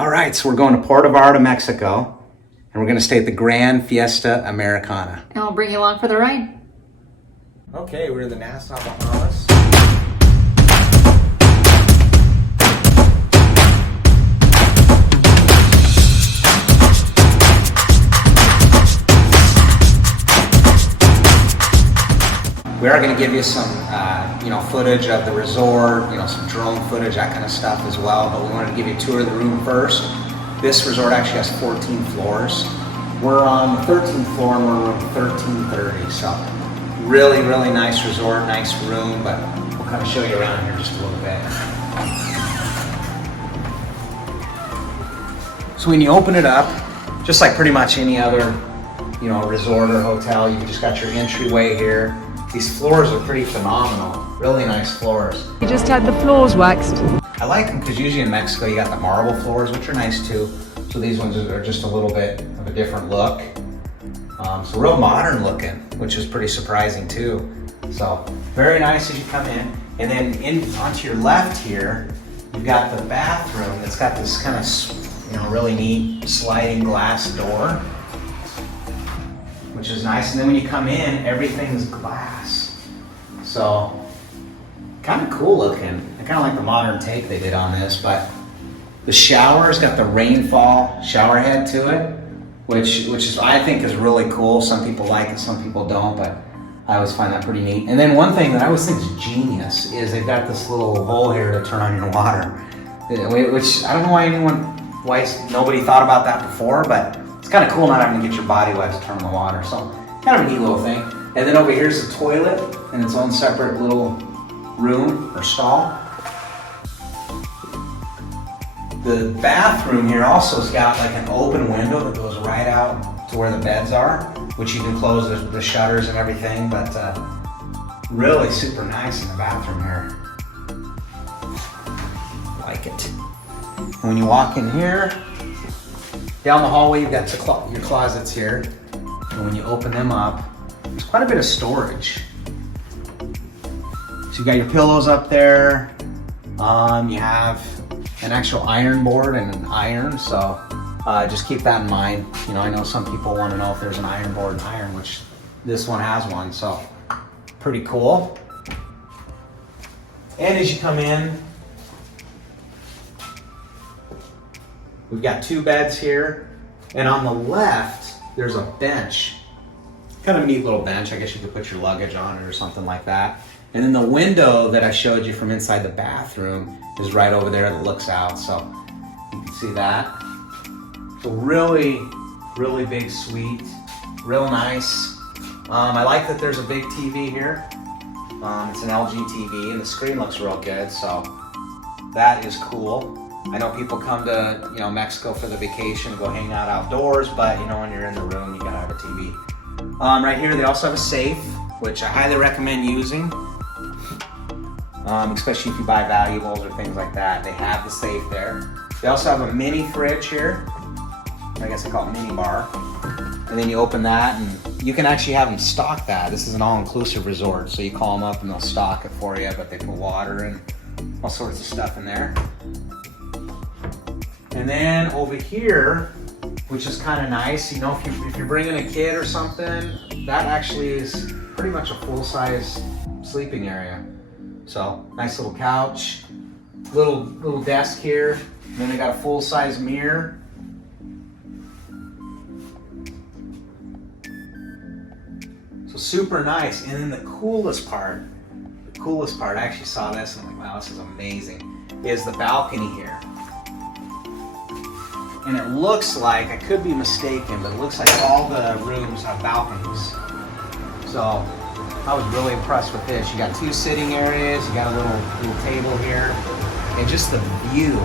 All right, so we're going to Puerto Vallarta, Mexico, and we're going to stay at the Grand Fiesta Americana. And we'll bring you along for the ride. Okay, we're in the Nassau, Bahamas. We are going to give you some, footage of the resort, some drone footage, that kind of stuff as well. But we wanted to give you a tour of the room first. This resort actually has 14 floors. We're on the 13th floor and we're room 1330. So really, really nice resort, nice room. But we'll kind of show you around here just a little bit. So when you open it up, just like pretty much any other, resort or hotel, you just got your entryway here. These floors are pretty phenomenal. Really nice floors. We just had the floors waxed. I like them because usually in Mexico you got the marble floors, which are nice too. So these ones are just a little bit of a different look. So real modern looking, which is pretty surprising too. So very nice as you come in. And then onto your left here, you've got the bathroom that's got this kind of, really neat sliding glass door, which is nice. And then when you come in, everything's glass. So kind of cool looking. I kind of like the modern take they did on this, but the shower's got the rainfall shower head to it, which is I think is really cool. Some people like it, some people don't, but I always find that pretty neat. And then one thing that I always think is genius is they've got this little hole here to turn on your water, which I don't know why nobody thought about that before, but it's kind of cool not having to get your body wet to turn on the water. So kind of a neat little thing. And then over here's the toilet in its own separate little room or stall. The bathroom here also has got like an open window that goes right out to where the beds are, which you can close the shutters and everything, but really super nice in the bathroom here. Like it. And when you walk in here, down the hallway you've got your closets here, and when you open them up, there's quite a bit of storage. So you got your pillows up there. You have an actual iron board and an iron, so just keep that in mind. I know some people want to know if there's an iron board and iron, which this one has one, so pretty cool. And as you come in, we've got two beds here, and on the left, there's a bench. Kind of a neat little bench. I guess you could put your luggage on it or something like that. And then the window that I showed you from inside the bathroom is right over there that looks out, so you can see that. So really, really big suite, real nice. I like that there's a big TV here. It's an LG TV, and the screen looks real good, so that is cool. I know people come to Mexico for the vacation, go hang out outdoors, but when you're in the room, you gotta have a TV. Right here, they also have a safe, which I highly recommend using, especially if you buy valuables or things like that. They have the safe there. They also have a mini fridge here. I guess they call it mini bar. And then you open that, and you can actually have them stock that. This is an all-inclusive resort, so you call them up and they'll stock it for you, but they put water and all sorts of stuff in there. And then over here, which is kind of nice, if you're bringing a kid or something, that actually is pretty much a full-size sleeping area. So nice little couch, little desk here, and then they got a full-size mirror. So super nice. And then the coolest part, I actually saw this and I'm like, wow, this is amazing, is the balcony here. And it looks like, I could be mistaken, but it looks like all the rooms have balconies. So I was really impressed with this. You got two sitting areas, you got a little table here, and just the view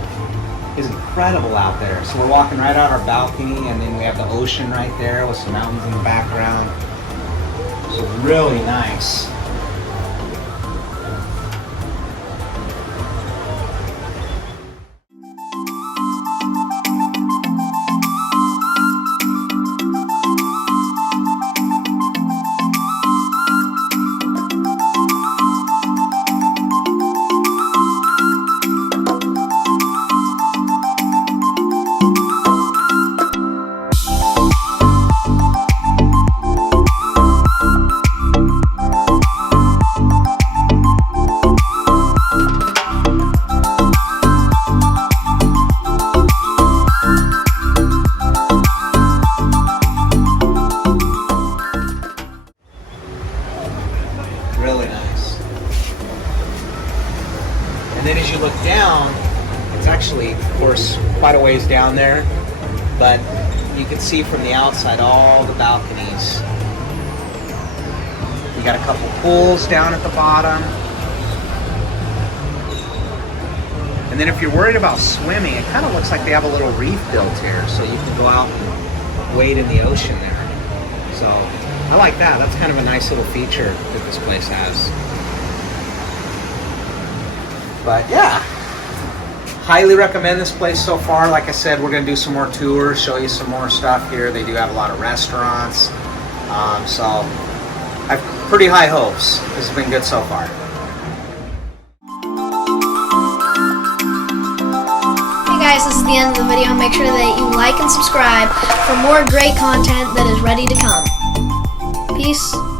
is incredible out there. So we're walking right out our balcony, and then we have the ocean right there with some mountains in the background. So really nice. course, quite a ways down there, but you can see from the outside all the balconies. You got a couple pools down at the bottom. And then if you're worried about swimming, it kind of looks like they have a little reef built here, so you can go out and wade in the ocean there. So I like that. That's kind of a nice little feature that this place has. But yeah, highly recommend this place so far. Like I said, we're going to do some more tours, show you some more stuff here. They do have a lot of restaurants. So I have pretty high hopes. This has been good so far. Hey guys, this is the end of the video. Make sure that you like and subscribe for more great content that is ready to come. Peace.